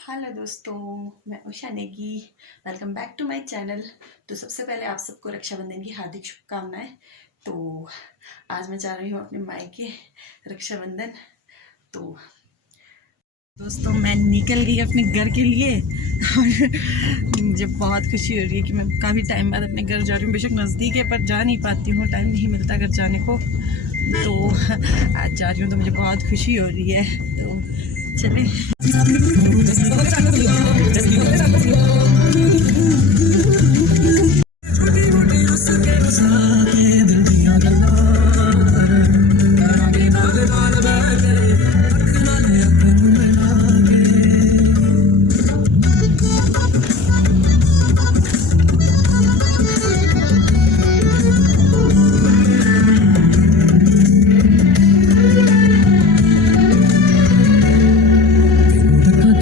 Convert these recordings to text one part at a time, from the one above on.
Hello दोस्तों, मैं Usha Negi. Welcome back to my channel. तो सबसे पहले आप सबको रक्षाबंधन की हार्दिक शुभकामनाएं। तो आज मैं जा रही हूँ अपने मायके रक्षाबंधन। तो दोस्तों मैं निकल गई अपने घर के लिए और मुझे बहुत खुशी हो रही है कि मैं काफ़ी टाइम बाद अपने घर जा रही हूँ। बेशक नज़दीक है पर जा नहीं पाती हूँ, टाइम नहीं मिलता घर जाने को। तो आज जा रही हूँ तो मुझे बहुत खुशी हो रही है। तो चलें।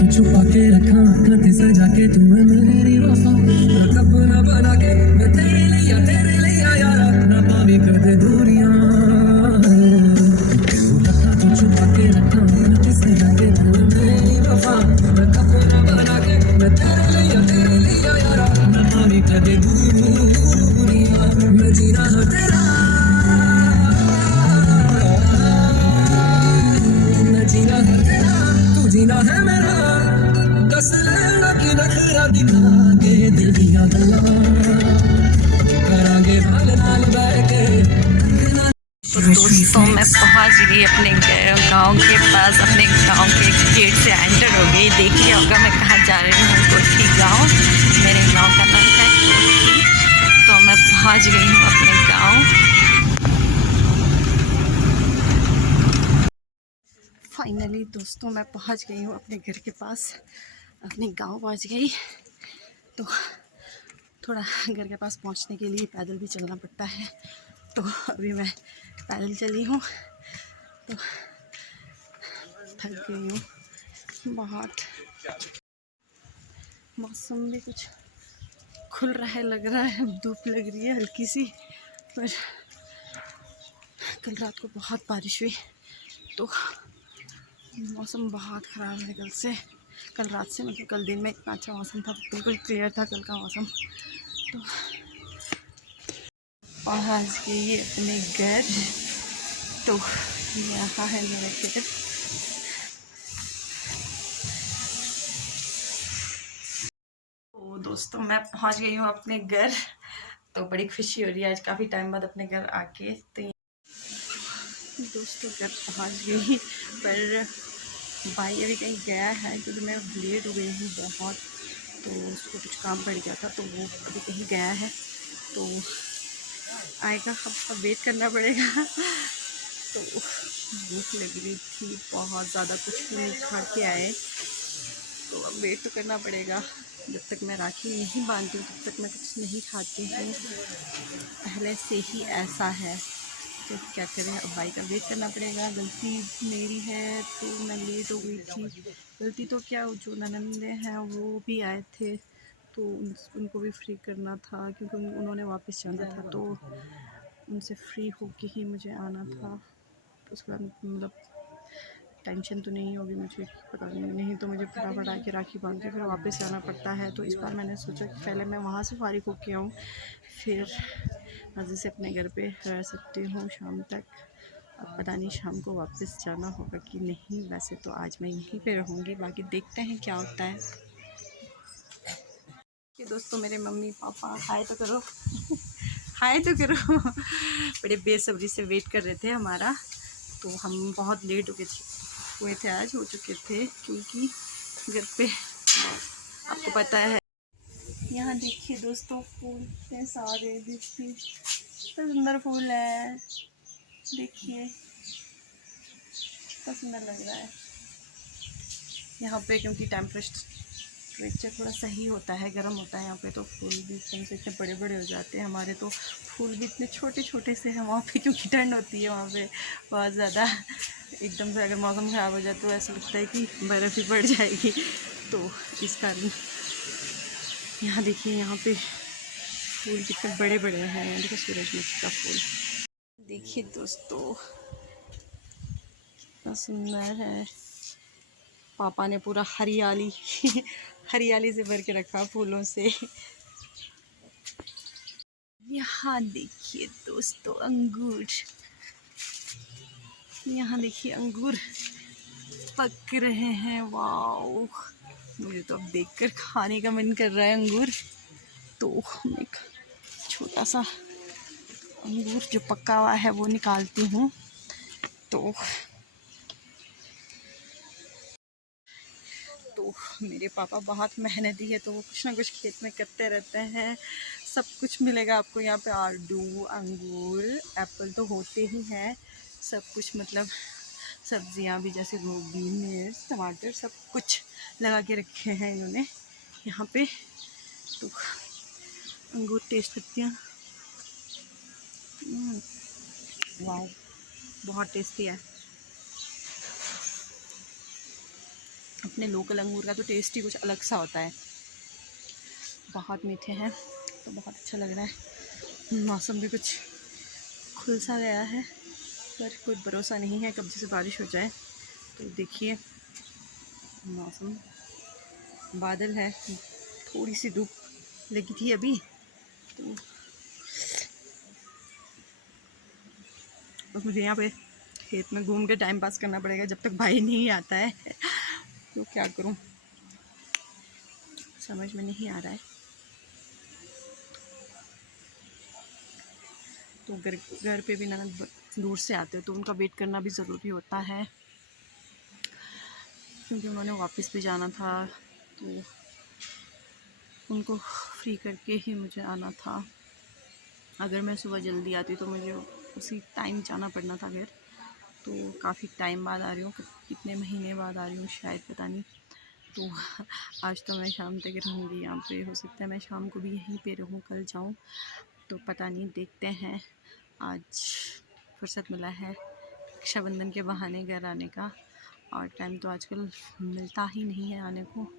छुपा के रखा आंखें सजा के तुम्हें मेरी वफा सपना बना के मैं तेरे लिया यारा ना पावी कर दे दूरियां तू छुपा के रखा आंखें सजा के तुम्हें मेरी वफा सपना बना के मैं तेरे लिया यारा ना पावी कर दे दूरियां मैं जीना है तेरा मैं जीना है तेरा तू जीना है मेरा दस लेना की नखरा दिखा के दिल दिया गल्ला करांगे नाल नाल बैठ के। तो दोस्तों मैं पहुंच गई अपने गांव के पास। अपने गांव के गेट से एंटर हो गई। देखिए होगा मैं कहाँ जा रही हूँ। कोठी गांव, मेरे गांव का नाम है कोठी। तो मैं पहुंच गई हूँ अपने गांव। फाइनली दोस्तों मैं पहुंच गई हूँ अपने घर के पास, अपने गांव पहुंच गई। तो थोड़ा घर के पास पहुंचने के लिए पैदल भी चलना पड़ता है। तो अभी मैं पैदल चली हूँ तो थक गई हूँ बहुत। मौसम भी कुछ खुल रहा है, लग रहा है धूप लग रही है हल्की सी। पर कल रात को बहुत बारिश हुई तो मौसम बहुत ख़राब है कल से। कल रात से मतलब कल दिन में इतना अच्छा मौसम था, बिल्कुल क्लियर था कल का मौसम। तो पहुँच गई अपने घर। तो यहाँ है मेरा घर। तो दोस्तों मैं पहुँच गई हूँ अपने घर। तो बड़ी खुशी हो रही है आज काफ़ी टाइम बाद अपने घर आके। तो दोस्तों घर पहुँच गई पर भाई अभी कहीं गया है क्योंकि मैं लेट हो गई हूँ बहुत। तो उसको कुछ काम पड़ गया था तो वो अभी कहीं गया है। तो आएगा, अब वेट करना पड़ेगा। तो भूख लग रही थी बहुत ज़्यादा, कुछ भी नहीं खा के आए तो अब वेट तो करना पड़ेगा। जब तक मैं राखी नहीं बांधती हूँ तब तक मैं कुछ नहीं खाती हूँ, पहले से ही ऐसा है। तो क्या करें, अब भाई का वेट करना पड़ेगा। गलती मेरी है तो मैं लेट हो गई थी। गलती तो क्या, जो ननंदे हैं वो भी आए थे तो उनको भी फ्री करना था क्योंकि उन्होंने वापस जाना था। तो उनसे फ्री होके ही मुझे आना था। तो उसके बाद मतलब टेंशन तो नहीं होगी मुझे, पता नहीं तो मुझे फटाफट आके राखी बांध के फिर वापस जाना पड़ता है। तो इस बार मैंने सोचा कि पहले मैं वहाँ से फारिग होके आऊँ, फिर मज़े से अपने घर पे रह सकती हूँ शाम तक। अब पता नहीं शाम को वापस जाना होगा कि नहीं। वैसे तो आज मैं यहीं पे रहूँगी, बाकी देखते हैं क्या होता है। कि दोस्तों मेरे मम्मी पापा हाय तो करो हाय तो करो बड़े बेसब्री से वेट कर रहे थे हमारा। तो हम बहुत लेट हुए थे आज, हो चुके थे क्योंकि घर पे आपको पता है। यहाँ देखिए दोस्तों फूल इतने सारे, देखिए कितना सुंदर फूल है, देखिए कितना सुंदर लग रहा है यहाँ पे। क्योंकि टेम्परेचर थोड़ा सही होता है, गर्म होता है यहाँ पे, तो फूल भी एकदम से इतने बड़े बड़े हो जाते हैं। हमारे तो फूल भी इतने छोटे छोटे से हैं वहाँ पे, क्योंकि ठंड होती है वहाँ पे बहुत ज़्यादा। एकदम से अगर मौसम ख़राब हो जाए तो ऐसा लगता है कि बर्फ़ ही पड़ जाएगी। तो इस कारण यहाँ देखिए, यहाँ पे फूल कितने बड़े बड़े हैं। देखिए सूरजमुखी का फूल, देखिए दोस्तों कितना सुंदर है। पापा ने पूरा हरियाली हरियाली से भर के रखा फूलों से। यहाँ देखिए दोस्तों अंगूर, यहाँ देखिए अंगूर पक रहे हैं। वाओ, मुझे तो अब देखकर खाने का मन कर रहा है अंगूर। तो मैं एक छोटा सा अंगूर जो पका हुआ है वो निकालती हूँ। तो मेरे पापा बहुत मेहनती है, तो वो कुछ ना कुछ खेत में करते रहते हैं। सब कुछ मिलेगा आपको यहाँ पे, आड़ू, अंगूर, एप्पल तो होते ही हैं, सब कुछ मतलब सब्जियाँ भी जैसे गोभी, मिर्च, टमाटर सब कुछ लगा के रखे हैं इन्होंने यहाँ पे। तो अंगूर टेस्ट करती हैं। वाह, बहुत टेस्टी है। अपने लोकल अंगूर का तो टेस्ट ही कुछ अलग सा होता है। बहुत मीठे हैं, तो बहुत अच्छा लग रहा है। मौसम भी कुछ खुल सा गया है, पर कोई भरोसा नहीं है कब जैसे बारिश हो जाए। तो देखिए मौसम, बादल है, थोड़ी सी धूप लगी थी अभी। तो बस मुझे यहाँ पे खेत में घूम के टाइम पास करना पड़ेगा जब तक भाई नहीं आता है। तो क्या करूँ, समझ में नहीं आ रहा है। तो घर पे भी ननद दूर से आते हो तो उनका वेट करना भी ज़रूरी होता है, क्योंकि उन्होंने वापस भी जाना था। तो उनको फ्री करके ही मुझे आना था। अगर मैं सुबह जल्दी आती तो मुझे उसी टाइम जाना पड़ना था घर। तो काफ़ी टाइम बाद आ रही हूँ, कितने महीने बाद आ रही हूँ शायद, पता नहीं। तो आज तो मैं शाम तक रहूँगी यहाँ पे, हो सकता है मैं शाम को भी यहीं पे रहूँ, कल जाऊँ तो पता नहीं, देखते हैं। आज फुर्सत मिला है रक्षाबंधन के बहाने घर आने का, और टाइम तो आजकल मिलता ही नहीं है आने को।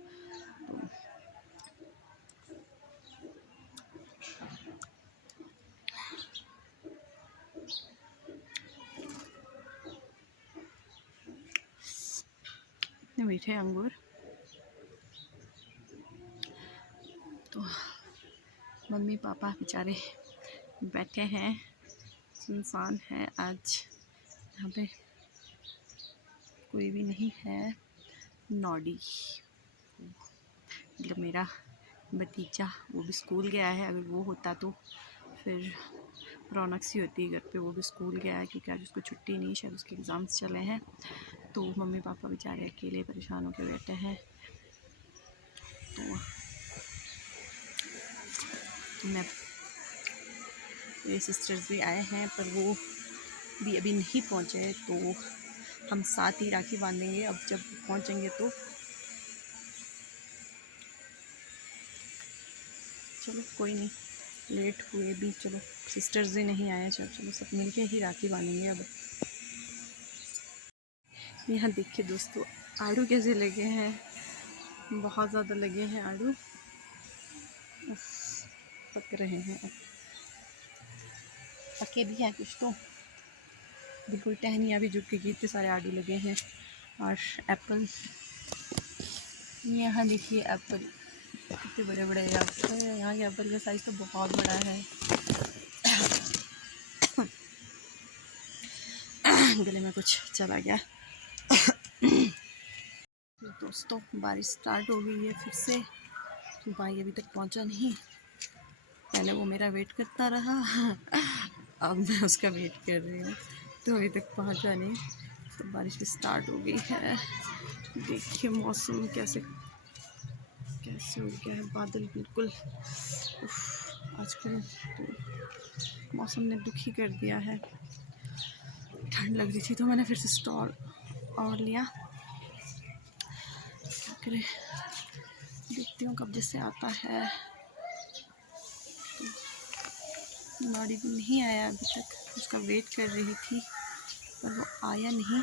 इतने मीठे अंगूर। तो मम्मी पापा बेचारे बैठे हैं, सुनसान है आज, यहाँ पे कोई भी नहीं है। नॉडी मतलब मेरा भतीजा, वो भी स्कूल गया है। अगर वो होता तो फिर रौनक सी होती है घर पे। वो भी स्कूल गया है क्योंकि आज उसको छुट्टी नहीं, शायद उसके एग्ज़ाम्स चले हैं। तो मम्मी पापा बेचारे अकेले परेशान होकर बैठे हैं। तो मैं, मेरे सिस्टर्स भी आए हैं पर वो भी अभी नहीं पहुँचे, तो हम साथ ही राखी बांधेंगे अब जब पहुँचेंगे तो। चलो कोई नहीं, लेट हुए भी, चलो सिस्टर्स भी नहीं आए, चलो सब मिलके ही राखी बांधेंगे अब। यहाँ देखिए दोस्तों आड़ू कैसे लगे हैं, बहुत ज़्यादा लगे हैं आड़ू, पक रहे हैं। अब पके भी हैं कुछ तो, बिल्कुल टहनियाँ भी झुक गई, इतने सारे आड़ू लगे हैं। और एप्पल, यहाँ देखिए एप्पल कितने बड़े बड़े एप्पल हैं। यहाँ के एप्पल का साइज़ तो बहुत बड़ा है। गले में कुछ चला गया। दोस्तों बारिश स्टार्ट हो गई है फिर से। तो भाई अभी तक पहुंचा नहीं, पहले वो मेरा वेट करता रहा, अब मैं उसका वेट कर रही हूँ, तो अभी तक पहुंचा नहीं। तो बारिश भी स्टार्ट हो गई है। देखिए मौसम कैसे कैसे हो गया है, बादल बिल्कुल। आजकल तो मौसम ने दुखी कर दिया है। ठंड लग रही थी तो मैंने फिर से स्टॉल और लिया। देखती हूँ कब जैसे आता है। तो गाड़ी भी नहीं आया अभी तक, उसका वेट कर रही थी पर वो आया नहीं।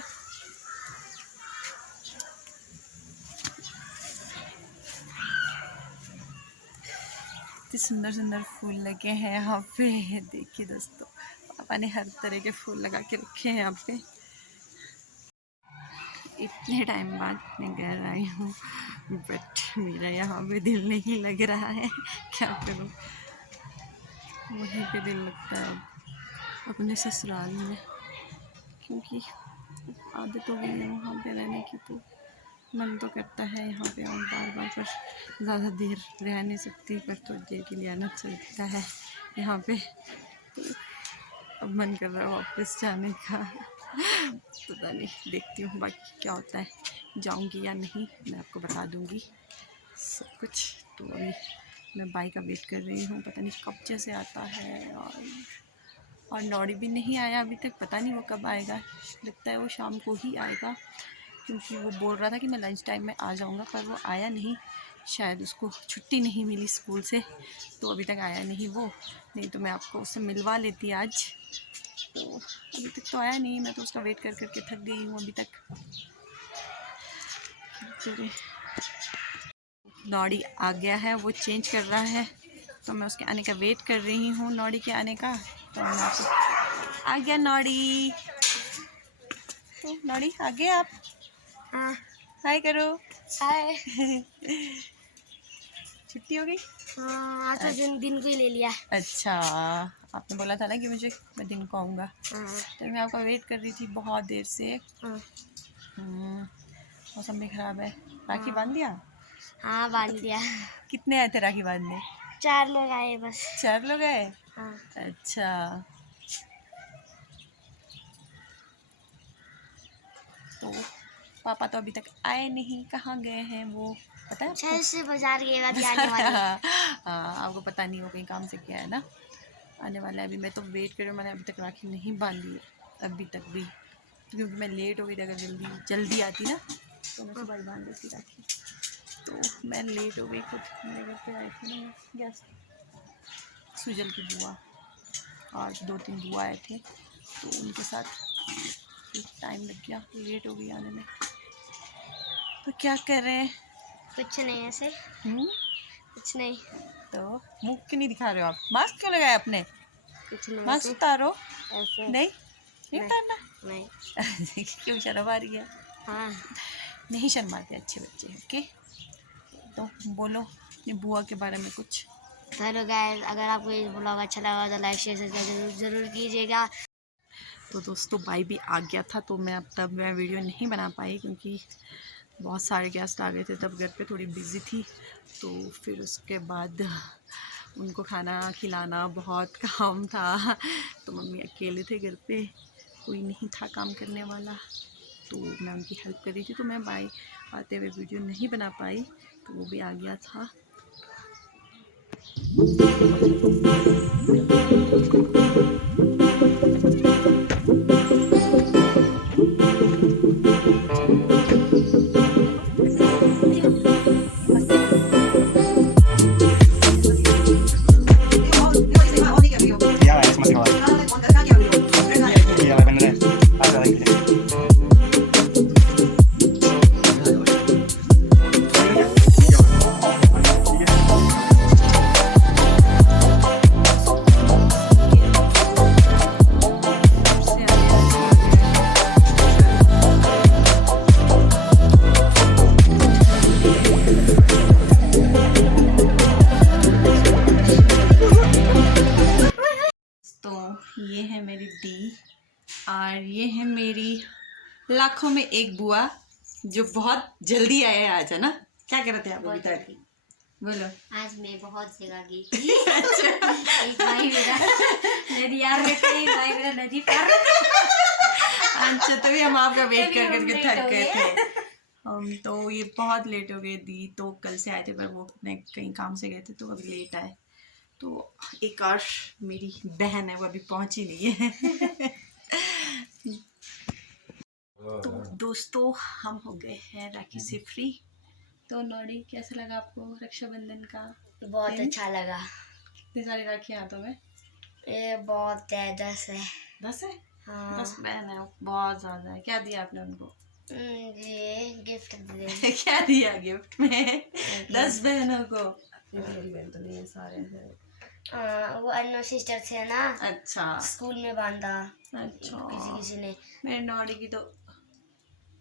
इतने सुंदर सुंदर फूल लगे हैं यहाँ पे। देखिए दोस्तों पापा ने हर तरह के फूल लगा के रखे हैं यहाँ पे। इतने टाइम बाद मैं घर आई हूँ, बट मेरा यहाँ पे दिल नहीं लग रहा है। क्या करूँ, वहीं पे दिल लगता है अब अपने ससुराल में, क्योंकि आदत हो गई है वहाँ पे रहने की। तो मन तो करता है यहाँ पे आऊँ बार बार, पर ज़्यादा देर रह नहीं सकती, पर थोड़ी देर के लिए आना चलता है यहाँ पे। तो अब मन कर रहा है वापस जाने का। पता नहीं, देखती हूँ बाकी क्या होता है, जाऊँगी या नहीं मैं आपको बता दूँगी सब कुछ। तो अभी मैं बाइक का वेट कर रही हूँ, पता नहीं कब जैसे आता है। और नौड़ी भी नहीं आया अभी तक, पता नहीं वो कब आएगा। लगता है वो शाम को ही आएगा, क्योंकि वो बोल रहा था कि मैं लंच टाइम में आ जाऊँगा, पर वो आया नहीं। शायद उसको छुट्टी नहीं मिली स्कूल से, तो अभी तक आया नहीं वो। नहीं तो मैं आपको उससे मिलवा लेती आज। तो अभी तक तो आया नहीं, मैं तो उसका वेट कर करके थक गई हूँ अभी तक। नौड़ी आ गया है, वो चेंज कर रहा है, तो मैं उसके आने का वेट कर रही हूँ, नौड़ी के आने का। तो मैं आपको आ गया नौड़ी। तो नौड़ी आ गए आप? हाँ, हाय करो। हाय। छुट्टी हो गई? हाँ, आज तो दिन को ही ले लिया। अच्छा, आपने बोला था ना कि मैं दिन को आऊँगा, हाँ, तो मैं आपका वेट कर रही थी बहुत देर से। हाँ, मौसम भी ख़राब है। राखी बांध दिया? हाँ, बांध दिया। कितने आए थे राखी बांधने? 4 लोग आए बस। 4 लोग आए? हाँ, अच्छा। तो पापा तो अभी तक आए नहीं, कहाँ गए हैं वो, पता है आपको? 6 से बाजार गए, अभी आने वाले। हाँ, आपको पता नहीं, वो कहीं काम से गया है ना, आने वाला है। अभी मैं तो वेट कर रही हूँ, मैंने अभी तक राखी नहीं बांधी अभी तक भी, क्योंकि मैं लेट हो गई थी। अगर जल्दी आती ना तो मैं सुबह ही बांध देती राखी। तो मैं लेट हो गई खुद। मेरे घर पे आई थी ना गेस्ट, सुजल की बुआ और 2-3 बुआ आए थे, तो उनके साथ टाइम लग गया, लेट हो गई आने में। तो क्या कर रहे हैं? कुछ नहीं ऐसे। कुछ नहीं। तो मुँह क्यों नहीं दिखा रहे हो आप? मास्क क्यों लगाया आपने? कुछ नहीं मास्क ऐसे। उतारो। ऐसे नहीं उतारना? नहीं। क्यों, शर्म आ रही है? हाँ, नहीं शर्माते, अच्छे बच्चे हैं। ओके, तो बोलो अपनी बुआ के बारे में कुछ। हेलो गाइस, अगर आपको ये ब्लॉग अच्छा लगा तो लाइक शेयर सब्सक्राइब जरूर कीजिएगा। तो दोस्तों भाई भी आ गया था, तो मैं वीडियो नहीं बना पाई, क्योंकि बहुत सारे गेस्ट आ गए थे, तब घर पे थोड़ी बिज़ी थी। तो फिर उसके बाद उनको खाना खिलाना बहुत काम था, तो मम्मी अकेले थे घर पे, कोई नहीं था काम करने वाला, तो मैं उनकी हेल्प कर रही थी। तो मैं बाई आते हुए वीडियो नहीं बना पाई, तो वो भी आ गया था। ये है मेरी दी, और ये है मेरी लाखों में एक बुआ, जो बहुत जल्दी आए आज, है ना? क्या कर रहे थे आप अभी तक? बोलो। आज मैं बहुत जगह गई थी। एक भाई मेरा नदी यार में था, एक भाई मेरा नदी पार। अच्छा, तभी हम आपका वेट कर करके थक गए थे। तो ये बहुत लेट हो गए। दी तो कल से आए थे, पर वो अपने कहीं काम से गए थे, तो अभी लेट आए। तो एक और मेरी बहन है, वो अभी पहुंची नहीं है। तो दोस्तों हम हो गए हैं राखी से फ्री। तो नौड़ी, कैसा लगा आपको रक्षाबंधन का? बहुत अच्छा लगा। कितनी सारी राखी हाथों में? ये बहुत है, 10 है। 10 है? हाँ। 10 बहन है, बहुत ज्यादा है। क्या दिया आपने उनको? ये गिफ्ट दे। क्या दिया गिफ्ट में 10 बहनों को? मेरी बहन तो नहीं है, सारे हैं। वो अन्नो सिस्टर थे ना। अच्छा, स्कूल में बांधा। अच्छा। किसी ने। मेरे नौड़ी की तो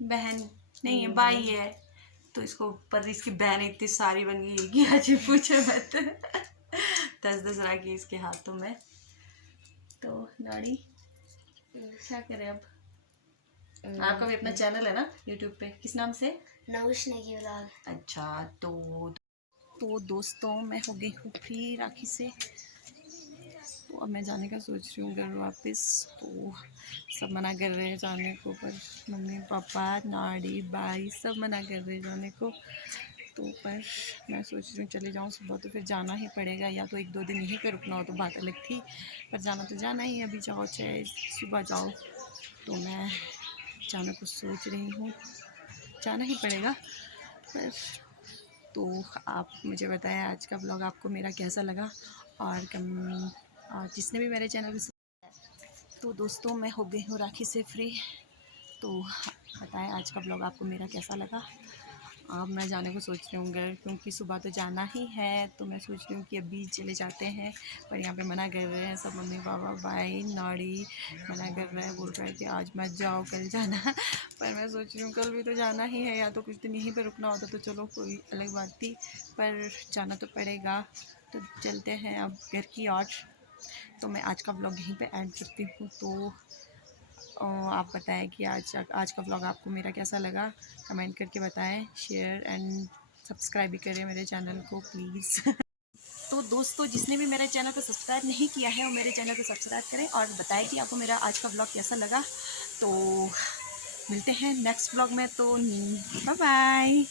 बहन नहीं है, भाई है। तो इसको पर इसकी बहन इतनी सारी बन गई कि आज ही पूछे मत। 10-10 राखी इसके हाथों में। तो गाड़ी क्या करें अब? आपका भी अपना चैनल है ना यूट्यूब पे, किस नाम से? Nosh Negi vlog. अच्छा, तो दोस्तों मैं हो गई हूँ फ्री राखी से। तो अब मैं जाने का सोच रही हूँ घर वापस। तो सब मना कर रहे हैं जाने को, पर मम्मी पापा नाड़ी भाई सब मना कर रहे हैं जाने को। तो पर मैं सोच रही हूँ चले जाऊँ सुबह, तो फिर जाना ही पड़ेगा। या तो 1-2 दिन यहीं पे रुकना हो तो बात अलग थी, पर जाना तो जाना ही, अभी जाओ चाहे सुबह जाओ। तो मैं जाने को सोच रही हूँ, जाना ही पड़ेगा। पर तो आप मुझे बताएं आज का ब्लॉग आपको मेरा कैसा लगा, और जिसने भी मेरे चैनल को। तो दोस्तों मैं हो गई हूँ राखी से फ्री। तो बताएं आज का ब्लॉग आपको मेरा कैसा लगा। अब मैं जाने को सोच रही हूँ घर, क्योंकि सुबह तो जाना ही है। तो मैं सोच रही हूँ कि अभी चले जाते हैं, पर यहाँ पे मना कर रहे हैं सब, मम्मी पापा भाई नाड़ी मना कर रहे हैं, बोल रहे हैं कि आज मत जाओ कल जाना। पर मैं सोच रही हूँ कल भी तो जाना ही है, या तो कुछ दिन यहीं पे रुकना होता तो चलो कोई अलग बात थी, पर जाना तो पड़ेगा। तो चलते हैं अब घर की ओर। तो मैं आज का ब्लॉग यहीं पे एंड करती हूँ। तो आप बताएं कि आज का ब्लॉग आपको मेरा कैसा लगा, कमेंट करके बताएं। शेयर एंड सब्सक्राइब भी करें मेरे चैनल को प्लीज़। तो दोस्तों जिसने भी मेरे चैनल को सब्सक्राइब नहीं किया है वो मेरे चैनल को सब्सक्राइब करें, और बताएं कि आपको मेरा आज का ब्लॉग कैसा लगा। तो मिलते हैं नेक्स्ट ब्लॉग में। तो बाय बाय।